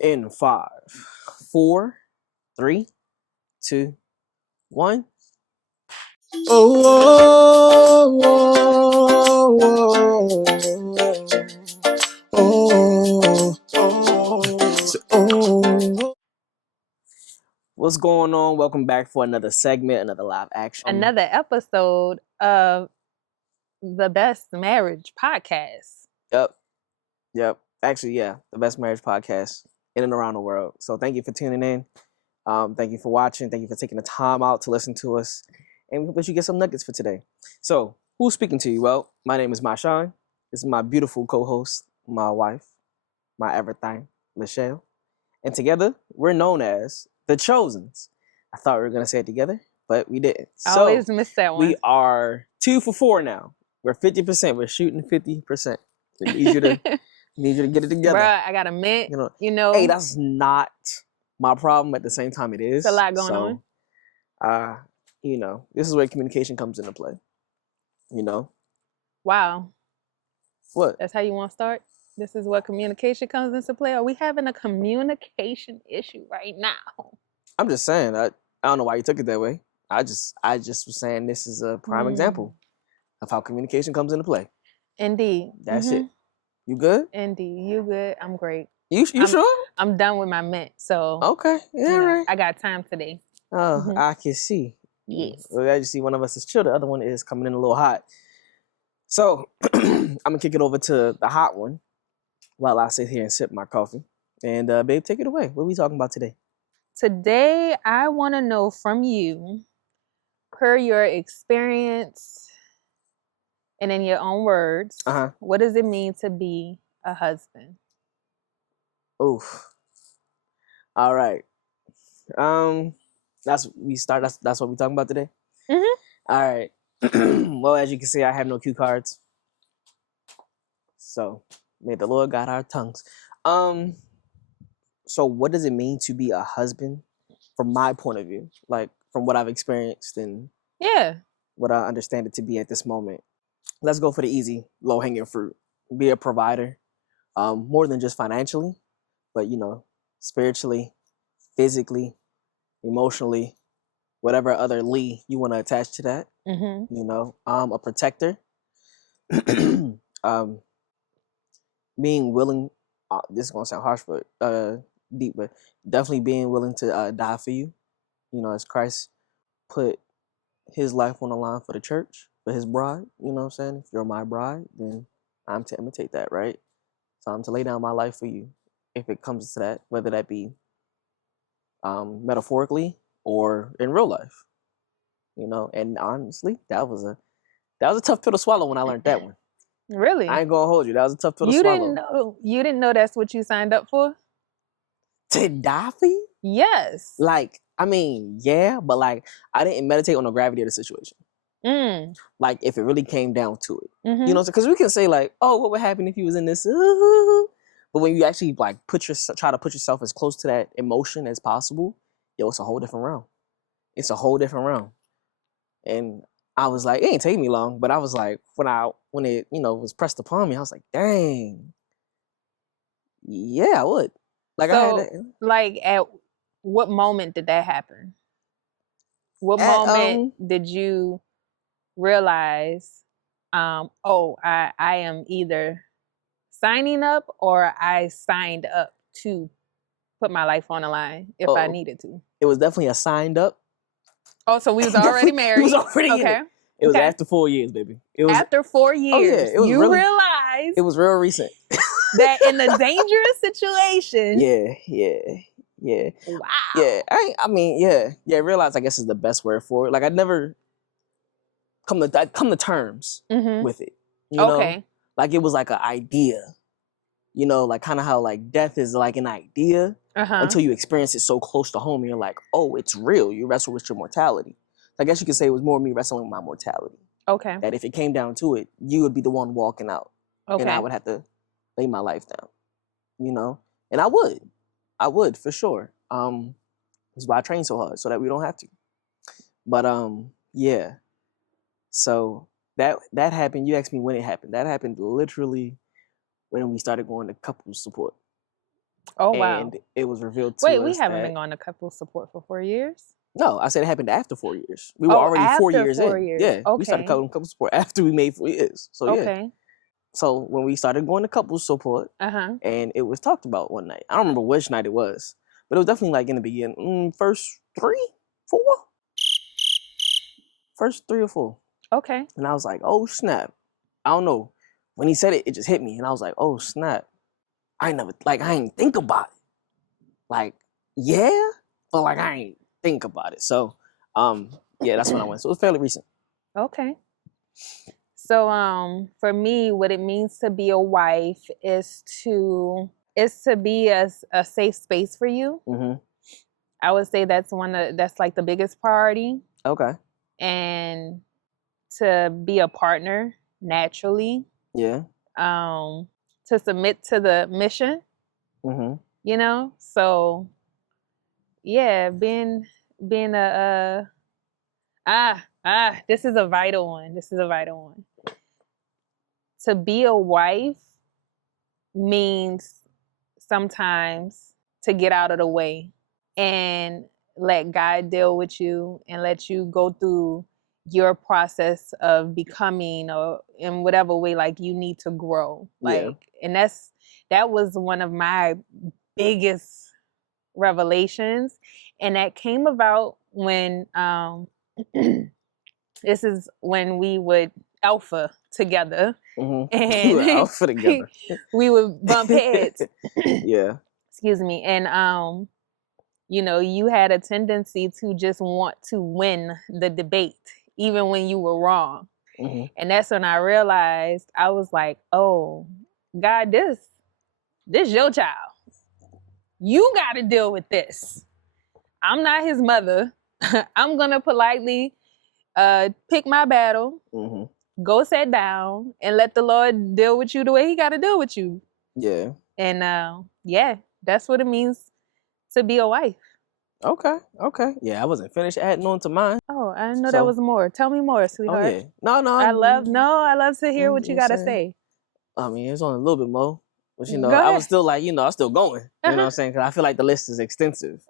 In 5, 4, 3, 2, 1. Oh, oh, oh, oh, oh. What's going on? Welcome back for another segment, another live action. Another episode of the Best Marriage Podcast. Yep. Actually, yeah, the best marriage podcast in and around the world. So thank you for tuning in. Thank you for watching. Thank you for taking the time out to listen to us. And we hope that you get some nuggets for today. So, who's speaking to you? Well, my name is Marshawn. This is my beautiful co-host, my wife, my everything, Lachelle. And together, we're known as The Chosens. I thought we were going to say it together, but we didn't. I always miss that one. We are 2 for 4 now. We're 50%. We're shooting 50%. We need you to get it together. Bruh, I got a mint, you know. Hey, that's not my problem. At the same time, it is. It's a lot going on. This is where communication comes into play. Wow. What? That's how you want to start? This is where communication comes into play? Are we having a communication issue right now? I'm just saying. I don't know why you took it that way. I just was saying this is a prime example of how communication comes into play. Indeed. That's it. You good? Indeed. You good? I'm great. You sure? I'm done with my mint, so okay. Yeah, right. I got time today. Oh, I can see. Yes. Well, I just see one of us is chill. The other one is coming in a little hot. So I'm gonna kick it over to the hot one while I sit here and sip my coffee. And babe, take it away. What are we talking about today? Today, I want to know from you, per your experience and in your own words, what does it mean to be a husband? Oof. All right. That's what we're talking about today. Mm-hmm. All right. Well, as you can see, I have no cue cards. So may the Lord guide our tongues. So what does it mean to be a husband from my point of view? Like from what I've experienced and what I understand it to be at this moment. Let's go for the easy, low-hanging fruit. Be a provider, more than just financially, but spiritually, physically, emotionally, whatever other Lee you want to attach to that. A protector. Being willing. This is gonna sound harsh, but deep, but definitely being willing to die for you. As Christ put his life on the line for the church, for his bride. You know what I'm saying? If you're my bride, then I'm to imitate that, right? So I'm to lay down my life for you. If it comes to that, whether that be metaphorically or in real life, and honestly, that was a tough pill to swallow when I learned that one. Really? I ain't gonna hold you. That was a tough pill to swallow. You didn't know that's what you signed up for? To die for you? Yes. Yeah, but I didn't meditate on the gravity of the situation. Like if it really came down to it, because we can say what would happen if you was in this? But when you actually try to put yourself as close to that emotion as possible, it's a whole different realm. It's a whole different realm. And I was like, it ain't taking me long, but I was like, when it was pressed upon me, I was like, dang, yeah, I would. At what moment did that happen? What moment did you realize, I am either signing up or I signed up to put my life on the line if I needed to? It was definitely a signed up. Oh, so we was already married. We was already in it. It was after 4 years, baby. It was after 4 years. It was you realized it was real recent. that in a dangerous situation. Yeah. Wow. Yeah. I realize I guess is the best word for it. Like I never come to terms with it. Okay. Like it was like an idea. Like kind of how like death is like an idea until you experience it so close to home and you're like, oh, it's real. You wrestle with your mortality. I guess you could say it was more me wrestling with my mortality. Okay. That if it came down to it, you would be the one walking out. Okay. And I would have to lay my life down. And I would for sure. That's why I train so hard, so that we don't have to. But yeah. So that happened. You asked me when it happened. That happened literally when we started going to couples support. Oh, wow. And it was revealed to us. Wait, we haven't been going to couple support for 4 years? No, I said it happened after 4 years. We were already 4 years in. Yeah, we started couple support after we made 4 years. So yeah. Okay. So when we started going to couple support, and it was talked about one night. I don't remember which night it was, but it was definitely like in the beginning, first 3, 4. First 3 or 4. Okay. And I was like, oh snap. I don't know. When he said it, it just hit me, and I was like, oh snap. I ain't think about it. Like, yeah, but like I ain't think about it. So, yeah, that's when I went. So it was fairly recent. Okay. So, for me, what it means to be a wife is to be a safe space for you. Mm-hmm. I would say that's that's like the biggest priority. Okay. And to be a partner naturally. Yeah. To submit to the mission. Mm-hmm. You know, so yeah, being a this is a vital one. To be a wife means sometimes to get out of the way and let God deal with you and let you go through your process of becoming, or in whatever way, like, you need to grow. Like, yeah. And that was one of my biggest revelations, and that came about when this is when we would alpha together. Mm-hmm. And we alpha together. We would bump heads. Yeah. Excuse me. And you know, you had a tendency to just want to win the debate, even when you were wrong. Mm-hmm. And that's when I realized, I was like, oh, God, this your child. You got to deal with this. I'm not his mother. I'm going to politely pick my battle, mm-hmm. go sit down, and let the Lord deal with you the way he got to deal with you. Yeah. And yeah, that's what it means to be a wife. Okay. Yeah, I wasn't finished adding on to mine. Oh, I didn't know there was more. Tell me more, sweetheart. Oh, yeah. No. I love to hear what you got to say. I mean, it's only a little bit more. But, you know, I was still like, you know, I'm still going. You know what I'm saying? Because I feel like the list is extensive.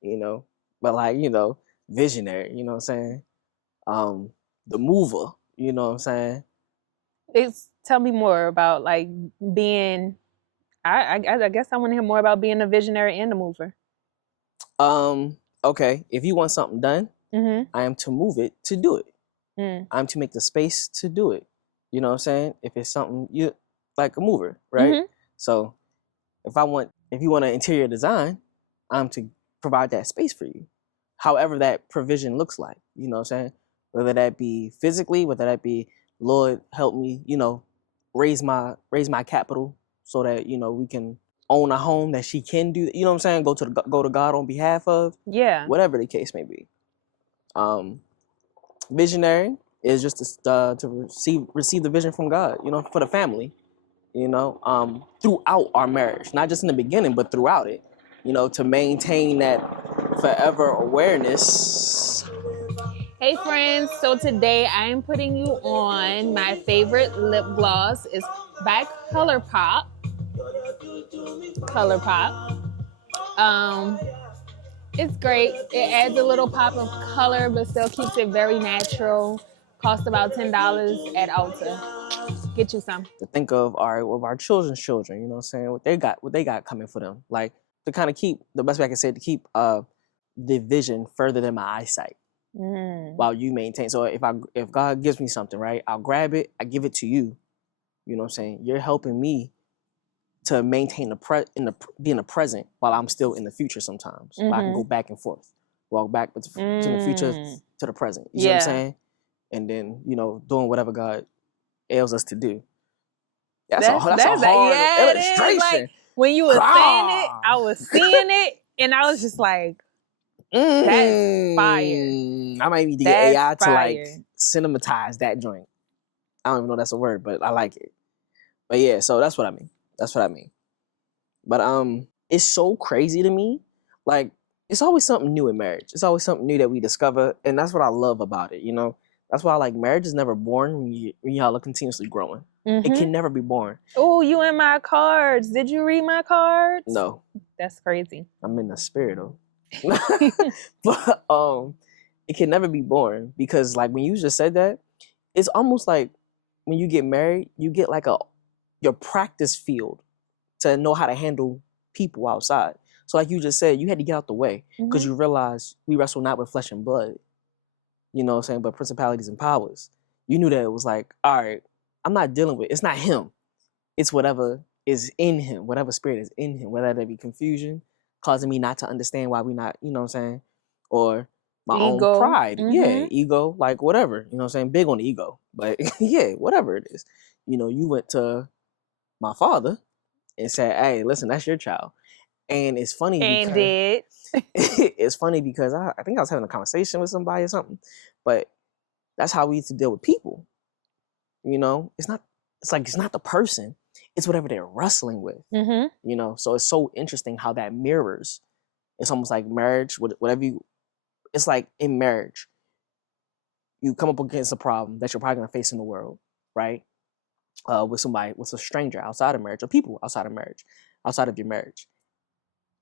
You know? But, like, you know, visionary, you know what I'm saying? The mover, you know what I'm saying? Tell me more about, like, being... I guess I want to hear more about being a visionary and a mover. Okay. If you want something done, mm-hmm. I am to move it to do it. Mm. I'm to make the space to do it. You know what I'm saying? If it's something you like, a mover, right? Mm-hmm. So if you want an interior design, I'm to provide that space for you. However that provision looks like, you know what I'm saying? Whether that be physically, whether that be, Lord, help me, you know, raise my capital so that, you know, we can own a home that she can do, you know what I'm saying? Go to God on behalf of. Yeah. Whatever the case may be. Visionary is just to receive the vision from God, you know, for the family, you know, throughout our marriage, not just in the beginning, but throughout it, you know, to maintain that forever awareness. Hey friends, so today I am putting you on my favorite lip gloss. It's by ColourPop. It's great. It adds a little pop of color, but still keeps it very natural. Costs about $10 at Ulta. Get you some. To think of our children's children, you know what I'm saying? What they got coming for them. Like, to kind of keep, the best way I can say it, to keep the vision further than my eyesight. While you maintain. So if God gives me something, right, I'll grab it, I give it to you. You know what I'm saying? You're helping me to maintain be in the present while I'm still in the future sometimes. Mm-hmm. I can go back and forth. Walk back to the future to the present. You see what I'm saying? And then, you know, doing whatever God ails us to do. That's a hard illustration. Like, when you were saying it, I was seeing it, and I was just like, that's fire. I might need to get AI to like cinematize that joint. I don't even know that's a word, but I like it. But yeah, so that's what I mean. But it's so crazy to me. Like, it's always something new in marriage. It's always something new that we discover, and that's what I love about it. You know, that's why, like, marriage is never boring when y'all are continuously growing. It can never be boring. Oh, you in my cards. Did you read my cards? No. That's crazy. I'm in the spirit though. But it can never be boring because like when you just said that, it's almost like when you get married, you get like your practice field to know how to handle people outside. So like you just said, you had to get out the way because you realize we wrestle not with flesh and blood, you know what I'm saying, but principalities and powers. You knew that it was like, all right, I'm not dealing with, it's not him. It's whatever is in him, whatever spirit is in him, whether that be confusion, causing me not to understand why we not, you know what I'm saying, or my ego. own pride. Yeah, ego, like whatever, you know what I'm saying, big on the ego. But yeah, whatever it is. You know, you went to my father and said, hey, listen, that's your child. And it's funny because it's funny because I think I was having a conversation with somebody or something, but that's how we used to deal with people. You know, it's not the person, it's whatever they're wrestling with. You know, so it's so interesting how that mirrors. It's almost like marriage, it's like in marriage, you come up against a problem that you're probably gonna face in the world, right? With a stranger outside of marriage, or people outside of marriage, outside of your marriage.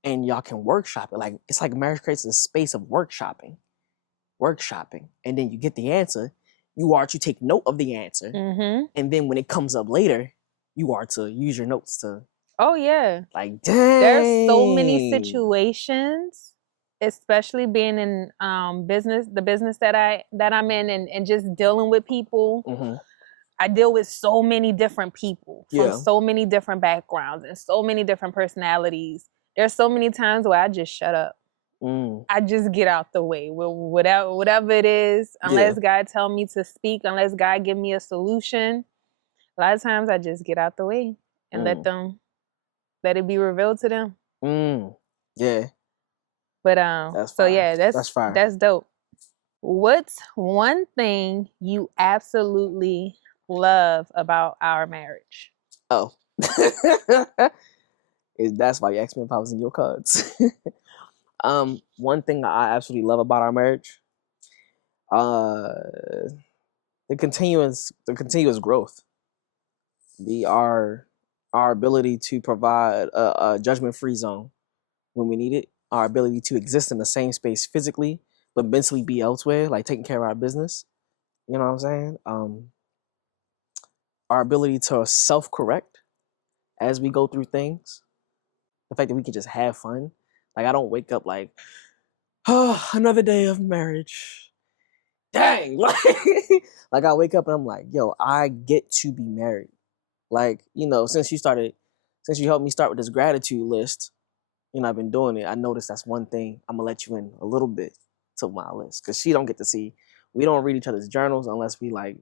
And y'all can workshop it. Like it's like marriage creates a space of workshopping. And then you get the answer. You are to take note of the answer. And then when it comes up later, you are to use your notes to. Oh yeah. Like, dang. There's so many situations, especially being in the business that I'm in, and just dealing with people. I deal with so many different people from so many different backgrounds and so many different personalities. There's so many times where I just shut up. I just get out the way with whatever it is, unless God tell me to speak, unless God give me a solution. A lot of times I just get out the way and let it be revealed to them. Yeah. But that's fire. So yeah, that's dope. What's one thing you absolutely love about our marriage? Oh. That's why you asked me if I was in your cards. One thing I absolutely love about our marriage, the continuous growth, our ability to provide a judgment-free zone when we need it, our ability to exist in the same space physically but mentally be elsewhere, like taking care of our business. You know what I'm saying? Our ability to self-correct as we go through things. The fact that we can just have fun. Like I don't wake up like, oh, another day of marriage. Dang, like I wake up and I'm like, yo, I get to be married. Like, you know, since you helped me start with this gratitude list, you know, I've been doing it. I noticed that's one thing I'm gonna let you in a little bit to my list because she don't get to see. We don't read each other's journals unless we like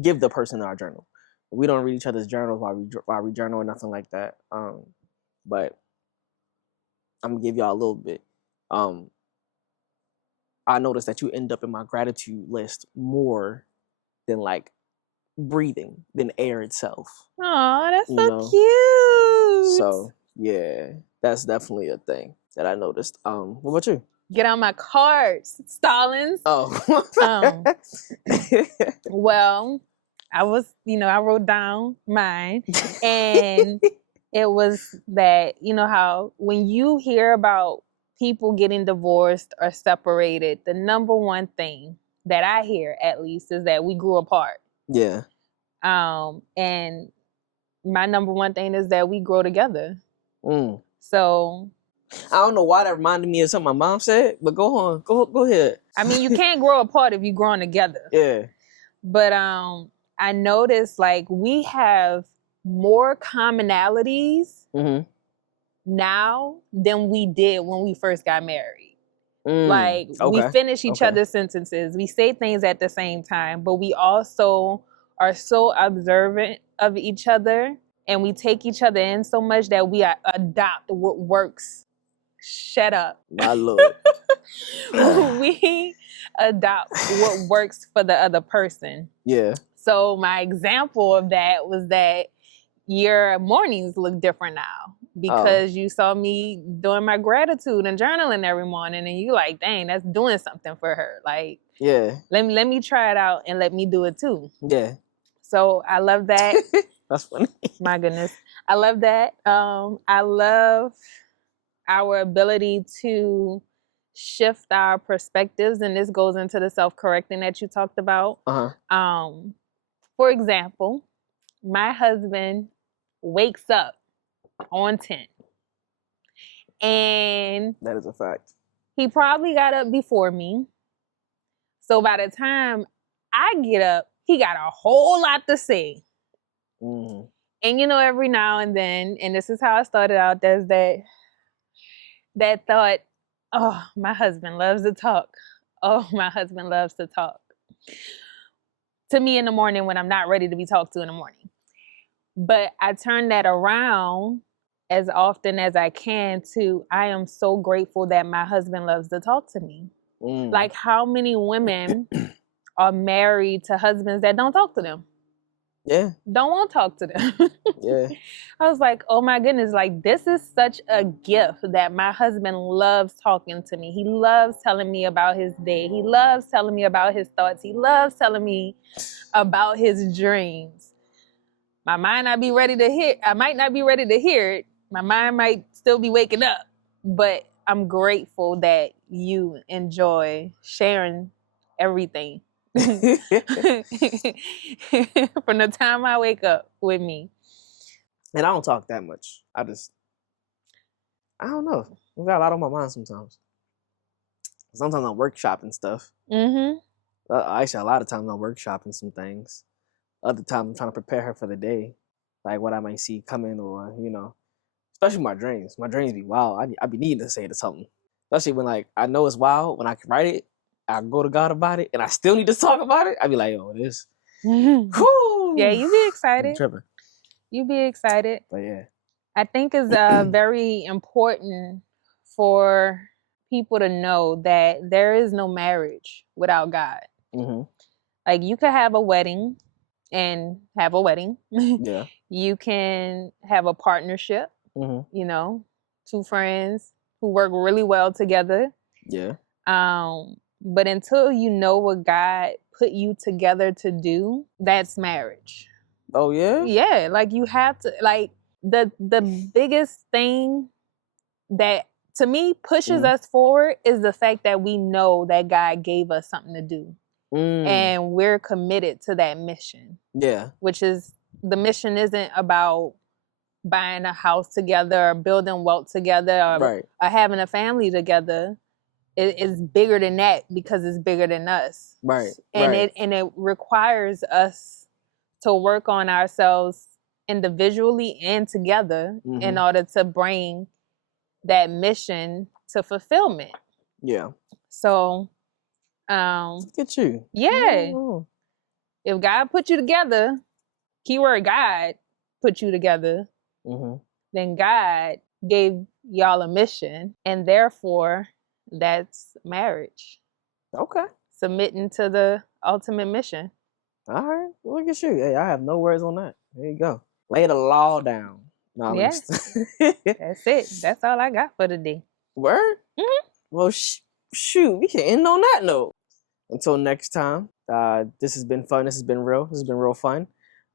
give the person our journal. We don't read each other's journals while we journal or nothing like that. But I'm gonna give y'all a little bit. I noticed that you end up in my gratitude list more than like breathing, than air itself. Oh, that's so cute. So yeah, that's definitely a thing that I noticed. What about you? Get on my cards, Stallings. Oh. Well, I wrote down mine, and it was that, you know how when you hear about people getting divorced or separated, the number one thing that I hear, at least, is that we grew apart. Yeah. And my number one thing is that we grow together. So I don't know why that reminded me of something my mom said, but go on. Go ahead. I mean, you can't grow apart if you're growing together. Yeah. But I noticed like we have more commonalities now than we did when we first got married. Like we finish each other's sentences. We say things at the same time, but we also are so observant of each other, and we take each other in so much that we adopt what works. Shut up. My Lord. We adopt what works for the other person. Yeah. So my example of that was that your mornings look different now because you saw me doing my gratitude and journaling every morning, and you like, dang, that's doing something for her. Like, yeah, let me try it out and let me do it too. Yeah. So I love that. That's funny. My goodness. I love that. I love our ability to shift our perspectives, and this goes into the self-correcting that you talked about. For example, my husband wakes up on 10. And that is a fact. He probably got up before me. So by the time I get up, he got a whole lot to say. Mm-hmm. And every now and then, and this is how I started out, there's that thought, oh, my husband loves to talk. Oh, my husband loves to talk to me in the morning when I'm not ready to be talked to in the morning. But I turn that around as often as I can to, I am so grateful that my husband loves to talk to me. Like, how many women are married to husbands that don't talk to them? Yeah. Don't want to talk to them. Yeah. I was like, oh my goodness, like, this is such a gift that my husband loves talking to me. He loves telling me about his day. He loves telling me about his thoughts. He loves telling me about his dreams. I might not be ready to hear it. My mind might still be waking up, but I'm grateful that you enjoy sharing everything from the time I wake up with me. And I don't talk that much. I don't know. I've got a lot on my mind sometimes. Sometimes I'm workshopping stuff. Mm-hmm. Actually, a lot of times I'm workshopping some things. Other times I'm trying to prepare her for the day, like what I might see coming, or especially my dreams. My dreams be wild. I be needing to say it or something. Especially when I know it's wild. When I can write it, I go to God about it, and I still need to talk about it. I be like, oh, this. Mm-hmm. Yeah, you be excited. I'm tripping. You be excited. But yeah, I think it's very important for people to know that there is no marriage without God. Mm-hmm. Like, you could have a wedding and have a wedding. Yeah. You can have a partnership. Mm-hmm. Two friends who work really well together. Yeah. But until you know what God put you together to do, that's marriage. Oh yeah? Yeah, like, you have to, like, the biggest thing that to me pushes us forward is the fact that we know that God gave us something to do. And we're committed to that mission. Yeah. Which is, the mission isn't about buying a house together or building wealth together or having a family together. It's bigger than that because it's bigger than us. Right. And it requires us to work on ourselves individually and together in order to bring that mission to fulfillment. Yeah. So look at you. Yeah. Oh. If God put you together, keyword God put you together, then God gave y'all a mission, and therefore that's marriage. Okay. Submitting to the ultimate mission. All right. Look at you. Hey, I have no words on that. There you go. Lay the law down. No, yeah. That's it. That's all I got for today. Word? Mm-hmm. Well, shoot, we can end on that note. Until next time, this has been fun. This has been real. This has been real fun.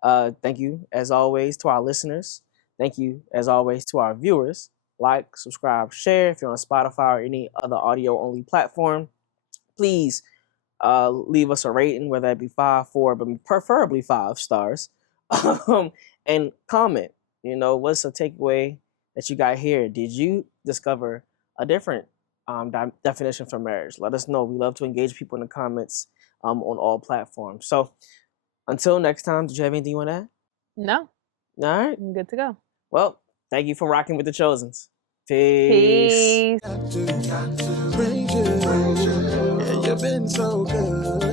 Thank you, as always, to our listeners. Thank you, as always, to our viewers. Like, subscribe, share. If you're on Spotify or any other audio-only platform, please leave us a rating, whether that be 5, 4, but preferably 5 stars. And comment, what's a takeaway that you got here? Did you discover a different definition for marriage? Let us know. We love to engage people in the comments on all platforms. So until next time, did you have anything you want to add? No. All right. I'm good to go. Well, thank you for rocking with the Chosens. Peace. Yeah, you've been so good.